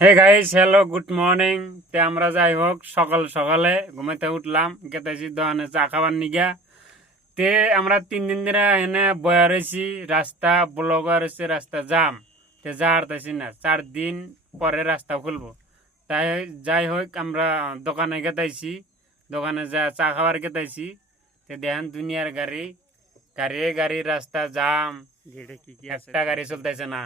Hey guys hello good morning তে আমরা যাই হোক সকাল সকালে ঘুমাইতে উঠলাম গেতেছি দোকানে চা খাবার নিগা। তে আমরা তিন দিন ধরে এনে বয়া রয়েছি রাস্তা ব্লক রয়েছে রাস্তা জাম তে যা হারতেছি না চার দিন পরে রাস্তা খুলবো। তাই যাই হোক আমরা দোকানে গেতাইছি দোকানে যা চা খাবার গেতাইছি তে দেখেন দুনিয়ার গাড়ি গাড়ি গাড়ি রাস্তা জাম একটা গাড়ি চলতেছে না।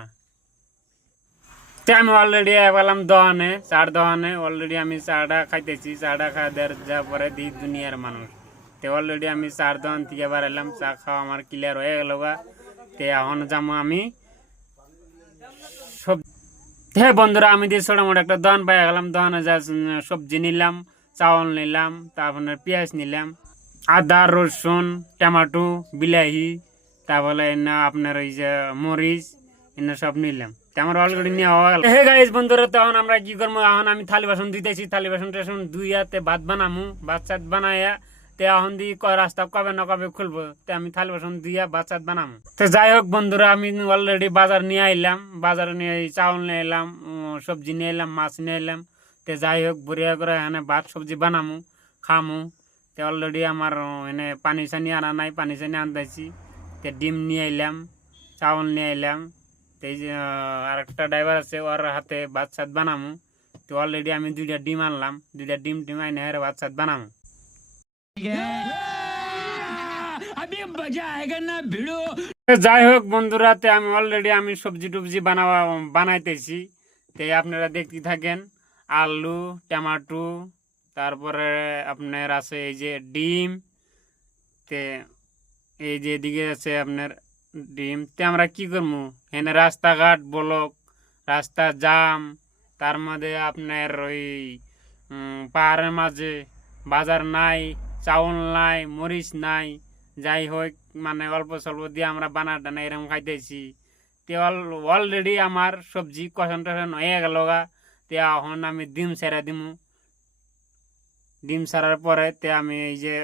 তে আমি অলরেডি পেলাম দোকানে, চার দোকানে অলরেডি আমি চাটা খাইতেছি, চাটা খাওয়া দেওয়ার যা পরে দিই দুনিয়ার মানুষ। তে অলরেডি আমি চার দোকান থেকে বাড়াইলাম চা খাওয়া আমার ক্লিয়ার হয়ে গেল গা। তে এখন যাব আমি সব হে বন্ধুরা, আমি দিয়ে ছোট মোটো একটা দোকান পাই গেলাম, দোকানে যা সবজি নিলাম, চাউল নিলাম, তারপরে পেঁয়াজ নিলাম, আদা, রসুন, টমাটো, বিলাহি, তারপরে এনে আপনার ওই যে মরিচ এনে সব নিলাম। তে আমার অলরেডি নেওয়া হয়ে গেল। হে গাইস বন্ধুরা, তখন আমরা কি করব? এখন আমি থালি বাসন ধুইতেছি। থালি বাসন টাসন ধুইয়াতে ভাত বানামু। ভাত চাত বানাইয়া তে এখন দি রাস্তা, কবে না কবে খুলবো? তে আমি থালি বাসন ধুইয়া ভাত চাত বানামু। তো যাই হোক বন্ধুরা, আমি অলরেডি বাজার নিয়ে আইলাম। বাজার নিয়ে চাউল নিয়ে এলাম সবজি নিয়ে এলাম মাছ নিয়ে এলাম তে যাই হোক, বড়িয়া করে এখানে ভাত, সবজি বানামু, খামু। তে অলরেডি আমার এনে পানি সানি আনা নাই পানি সানি আনতেছি তে ডিম নিয়ে এলাম চাউল নিয়ে এলাম এই যে আরেকটা ড্রাইভার আছে ওর হাতে সাত বানামু। তো অলরেডি আমি দুইটা ডিম আনলাম। দুইটা ডিম ডিম আইনে ভাত সাত বানামু। যাই হোক বন্ধুরাতে আমি অলরেডি আমি সবজি টুবজি বানাওয়া বানাইতেছি। তে আপনারা দেখতে থাকেন আলু টমাটো তারপরে আপনার আছে এই যে ডিম। তে এই যে এদিকে আছে আপনার ডিম, তে আমরা কি করব এখানে রাস্তাঘাট, ব্লক, রাস্তা জাম, তার মধ্যে আপনার ওই পাহাড়ের মাঝে বাজার নাই, চাউল নাই, মরিচ নাই, যাই হোক মানে অল্প স্বল্প দিয়ে আমরা বানা টানা এরকম খাইতেছি। তে অলরেডি আমার সবজি কষন টসন হয়ে গেল গা। তে এখন আমি ডিম সেরা দিমু। ডিম সারার পরে তে আমি এই যে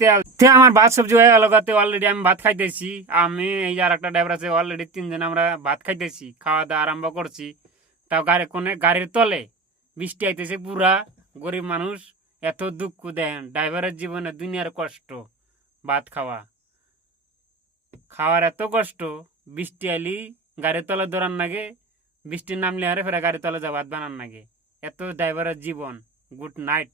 তেল তে আমার ভাত সবজি হয়ে গেল অলরেডি আমি ভাত খাইতেছি। আমি এই আর একটা ড্রাইভার আছে অলরেডি তিনজন আমরা ভাত খাইতেছি, খাওয়া দাওয়া আরম্ভ করছি। তাও গাড়ি কোনে, গাড়ির তলে বৃষ্টি আইতেছে পুরা, গরিব মানুষ, এত দুঃখ দেন, ড্রাইভারের জীবনে দুনিয়ার কষ্ট, ভাত খাওয়া। খাওয়ার এত কষ্ট, বৃষ্টি আইলি গাড়ির তলে দৌড়ান নাগে, বৃষ্টি নামলে হারে ফেরা গাড়ির তলে যা ভাত বানান নাগে। এত ড্রাইভারের জীবন, গুড নাইট।